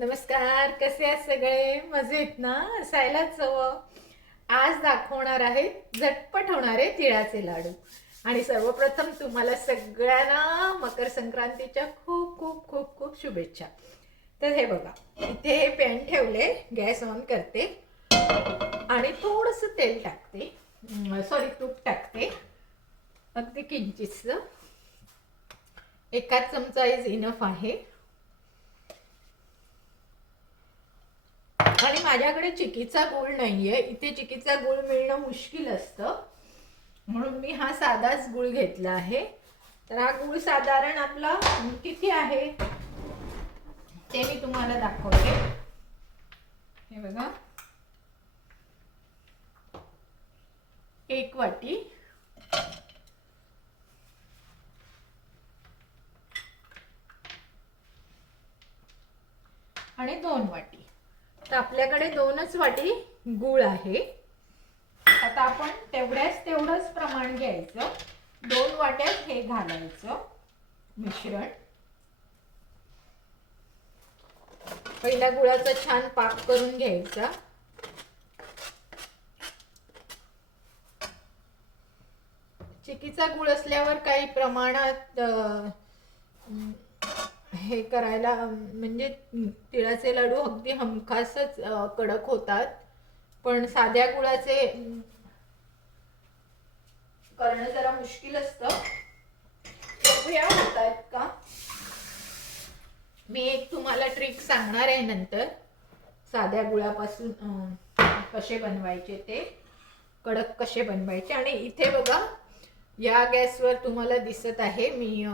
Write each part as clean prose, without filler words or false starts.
नमस्कार, कसे आहेत सगळे? मजेत ना? असायलाच हवं. आज दाखवणार आहे झटपट होणारे तिळाचे लाडू. आणि सर्वप्रथम तुम्हाला सगळ्यांना मकर संक्रांतीच्या खूप खूप खूप खूप शुभेच्छा. तर हे बघा, इथे हे पॅन ठेवले, गॅस ऑन करते आणि थोडंसं तेल टाकते, सॉरी तूप टाकते, अगदी किंचितसं. एकाच चमचा इज इनफ आहे. आणि माझ्याकडे चिकीचा गूळ नाहीये, इथे चिकीचा गूळ मिळणं मुश्किल असतं, म्हणून मी हा साधाच गूळ घेतला आहे. तर हा गूळ साधारण आपला किती आहे ते मी तुम्हाला दाखवते. हे बघा, 1 वाटी. आणि 2 वाटी. तर आपल्याकडे 2च वाटी गूळ आहे. आता आपण तेवढंच प्रमाण घ्यायचं. 2 वाट्यात हे घालायचं मिश्रण. पहिल्या गुळाचा छान पाक करून घ्यायचा. चिकीचा गुळ असल्यावर काही प्रमाणात हे करायला म्हणजे तिळाचे लाडू अगदी हमखासच कडक होतात, पण साध्या गुळाचे करणं जरा मुश्किल असतं. बघूया होतात का. मी एक तुम्हाला ट्रिक सांगणार आहे नंतर, साध्या गुळापासून कसे बनवायचे ते, कडक कसे बनवायचे. आणि इथे बघा, या गॅसवर तुम्हाला दिसत आहे मी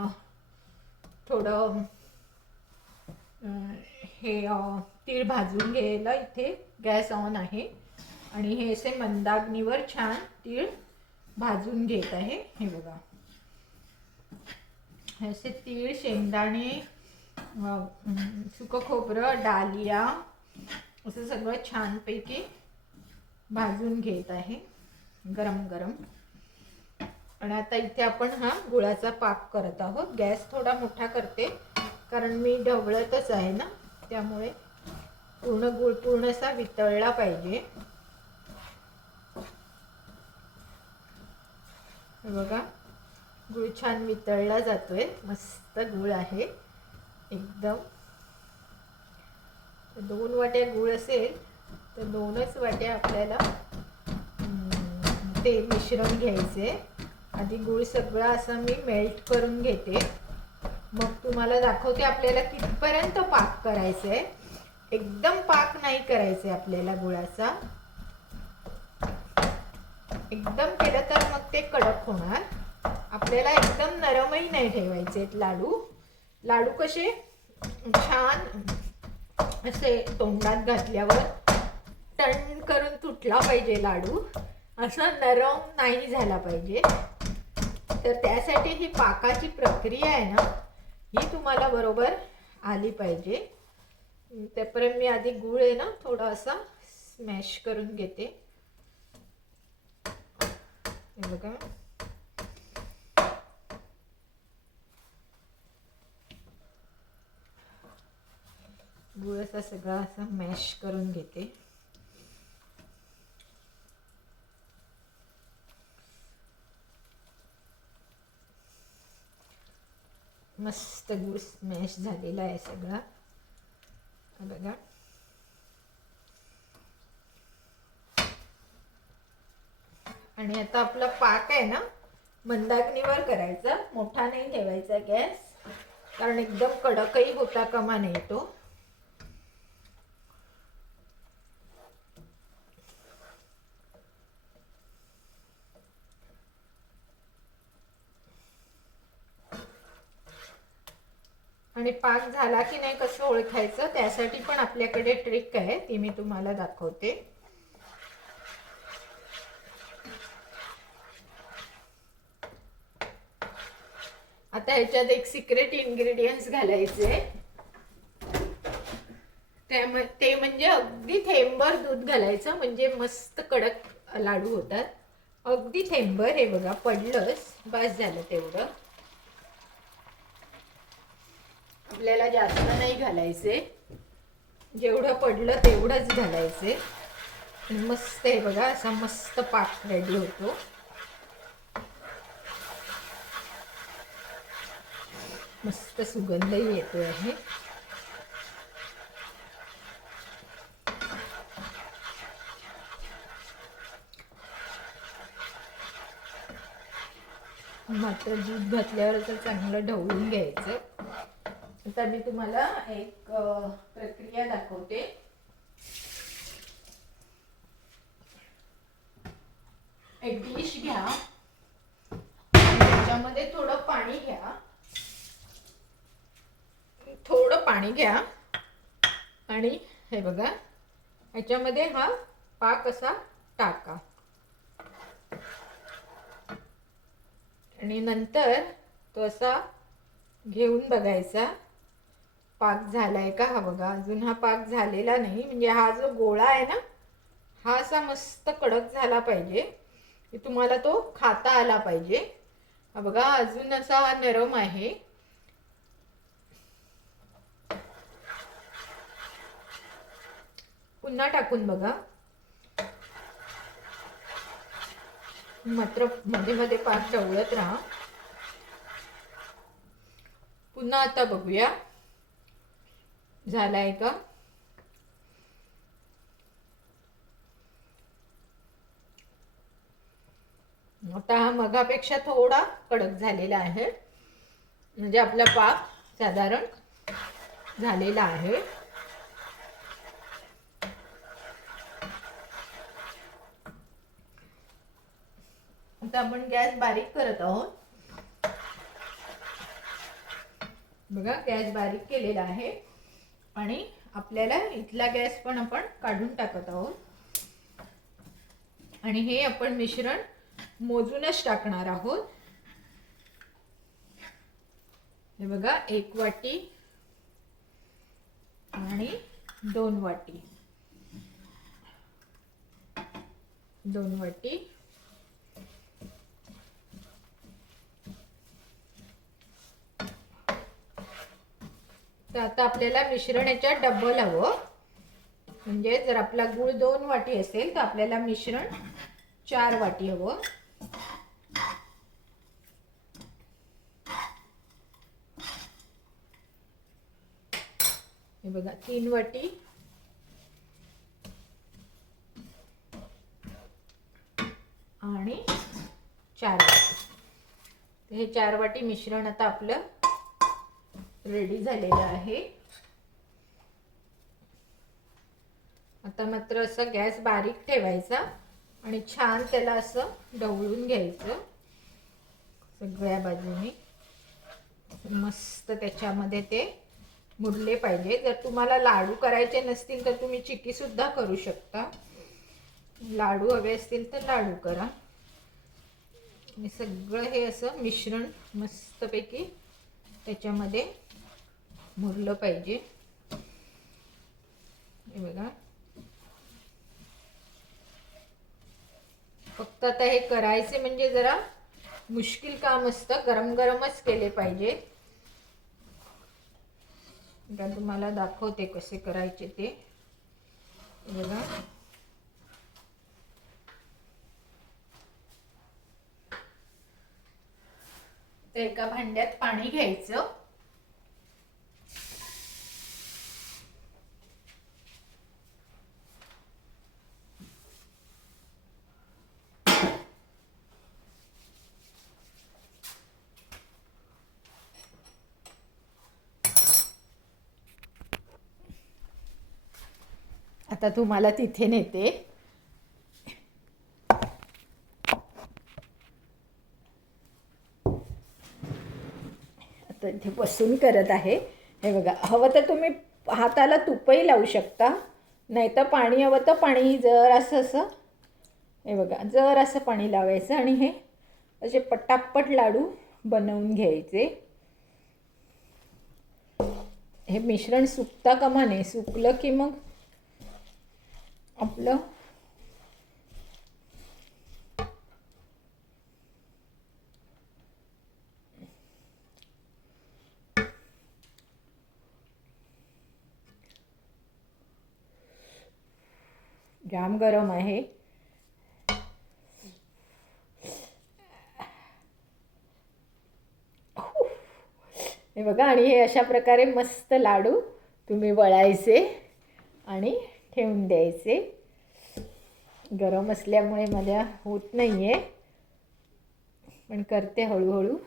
थोडं हे तीळ भाजून घ्यायला इथे गॅस ऑन आहे आणि हे असे मंदाग्नीवर छान तीळ भाजून घेत आहे. हे बघा, हे असे तीळ, शेंगदाणे, सुकं खोबरं, डालिया असं सगळं छानपैकी भाजून घेत आहे गरम गरम. आणि आता इथे आपण हा गुळाचा पाक करत आहोत. गॅस थोडा मोठा करते कारण मी ढवळतच आहे ना, त्यामुळे पूर्ण गुळ पूर्णसा वितळला पाहिजे. बघा, गुळ छान वितळला जातोय, मस्त गुळ आहे एकदम. 2 वाट्या गुळ असेल तर 2च वाट्या आपल्याला ते मिश्रण घ्यायचे. आधी गुळ सगळं असं मी मेल्ट करून घेते, मग तुम्हाला दाखवते आपल्याला कितपर्यंत पाक करायचा आहे. एकदम पाक नाही करायचे आपल्याला गुळाचा. एकदम केलं तर मग ते कडक होणार. आपल्याला एकदम नरमही नाही ठेवायचे लाडू. लाडू कसे छान असे तोंडात घातल्यावर टण करून तुटला पाहिजे लाडू, असं नरम नाही झाला पाहिजे. तर त्यासाठी ही पाकाची प्रक्रिया आहे ना, ही तुम्हाला बरोबर आली पाहिजे. त्यापर्यंत मी आधी गूळ आहे ना थोडा असा स्मॅश करून घेते. हे बघा, गूळ असा सगळा असा मॅश करून घेते. मस्त गूळ स्मॅश झालेला आहे सगळा. बघा, आणि आता आपला पाक आहे ना मंदाग्नीवर करायचा, मोठा नाही ठेवायचा गॅस, कारण एकदम कडकही होता कामा नये तो. आणि पाक झाला की नाही कसं ओळखायचं, त्यासाठी पण आपल्याकडे ट्रिक आहे, ती मी तुम्हाला दाखवते. आता ह्याच्यात एक सिक्रेट इन्ग्रेडियंट्स घालायचे. ते म्हणजे अगदी थेंबर दूध घालायचं, म्हणजे मस्त कडक लाडू होतात. अगदी थेंबर. हे बघा, पडलंच, बस झालं तेवढं. आपल्याला जास्त नाही घालायचे. जेवढं पडलं तेवढंच घालायचे. मस्त आहे बघा, असा मस्त पाक रेडी होतो. मस्त सुगंधही येतो आहे. मात्र दूध घातल्यावर तर चांगलं ढवळून घ्यायचं. आता मी तुम्हाला एक प्रक्रिया दाखवते. एक डिश घ्या, त्याच्यामध्ये थोडं पाणी घ्या, आणि हे बघा, ह्याच्यामध्ये हा पाक असा टाका आणि नंतर तो असा घेऊन बघायचा पाक झालाय का. हा बघा, अजून हा पाक झालेला नाही. म्हणजे हा जो गोळा आहे ना, हा असा मस्त कडक झाला पाहिजे की तुम्हाला तो खाता आला पाहिजे. हा बघा, अजून असा हा नरम आहे. पुन्हा टाकून बघा. मात्र मध्ये मध्ये पाक ढवळत राहा. पुन्हा आता बघूया झालाय का. आता हा मगापेक्षा थोडा कडक झालेला आहे. म्हणजे आपला पाक साधारण झालेला आहे. आता आपण गॅस बारीक करत आहोत. बघा, गॅस बारीक केलेला आहे आणि आपल्याला इथला गॅस पण आपण काढून टाकत आहोत. आणि हे आपण मिश्रण मोजूनच टाकणार आहोत. हे बघा, 1 वाटी आणि 2 वाटी, 2 वाटी. तर आता आपल्याला मिश्रण याच्यात डबल हवं. म्हणजे जर आपला गूळ 2 वाटी असेल तर आपल्याला मिश्रण 4 वाटी हवं. हे बघा, 3 वाटी आणि 4 वाटी. हे 4 वाटी मिश्रण आता आपलं रेडी झालेलं आहे. आता मात्र असं गॅस बारीक ठेवायचा आणि छान त्याला असं ढवळून घ्यायचं सगळ्या बाजूने. मस्त त्याच्यामध्ये ते मुरले पाहिजे. जर तुम्हाला लाडू करायचे नसतील तर तुम्ही चिक्की सुद्धा करू शकता. लाडू हवे असतील तर लाडू करा. आणि सगळं हे असं मिश्रण मस्तपैकी त्याच्यामध्ये मुरलं पाहिजे. हे बघा, फक्त आता हे करायचे म्हणजे जरा मुश्किल काम असतं. गरम गरमच केले पाहिजे. आता तुम्हाला दाखवते कसे करायचे ते. बघा, तर एका भांड्यात पाणी घ्यायचं. आता तुम्हाला तिथे नेते. आता इथे बसून करत आहे. हे बघा, हवं तर तुम्ही हाताला तुपही लावू शकता, नाही तर पाणी हवं तर पाणी जर असं हे बघा, जर असं पाणी लावायचं आणि हे असे पटापट लाडू बनवून घ्यायचे. हे मिश्रण सुकता कामा नये. सुकलं की मग आपलं जाम गरम आहे. हे बघा. आणि हे अशा प्रकारे मस्त लाडू तुम्ही वळायचे आणि ठेवून द्यायचे. गरम असल्यामुळे मला होत नाही आहे, पण करते हळूहळू.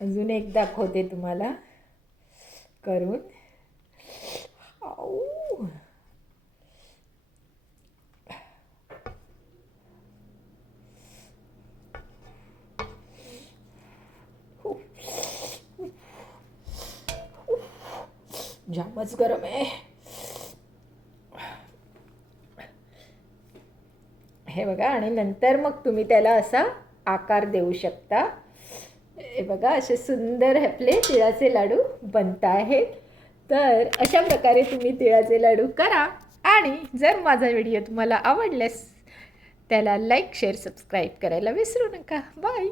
अजून एक दाखवते तुम्हाला करून. जामच गरम आहे. हे बघा. आणि नंतर मग तुम्ही त्याला असा आकार देऊ शकता. हे बघा, असे सुंदर आपले तिळाचे लाडू बनत आहेत. तर अशा प्रकारे तुम्ही तिळाचे लाडू करा. आणि जर माझा व्हिडिओ तुम्हाला आवडल्यास त्याला लाईक, शेअर, सबस्क्राईब करायला विसरू नका. बाय.